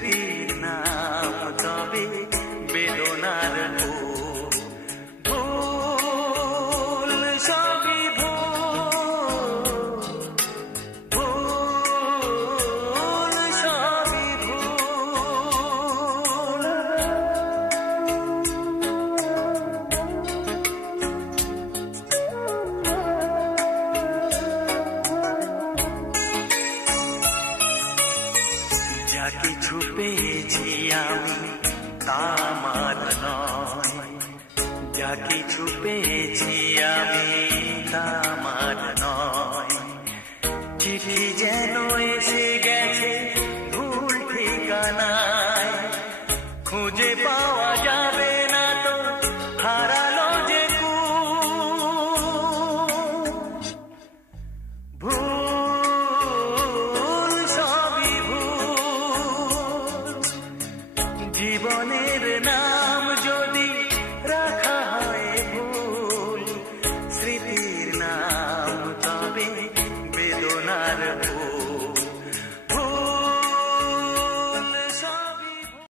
স্মৃতির নাম তবে বেদনার ভুল সবই ভুল সবই ভুল। যা কিছু পেয়েছি আমি তা আমার নয়, যা কিছু পেয়েছি আমি তা আমার নয়। চিঠি যেন এসে গেছে ভুল ঠিকানায়, খুঁজে পাওয়া যাবে না তো হারালো যে ভুল সবই ভুল। জীবনের না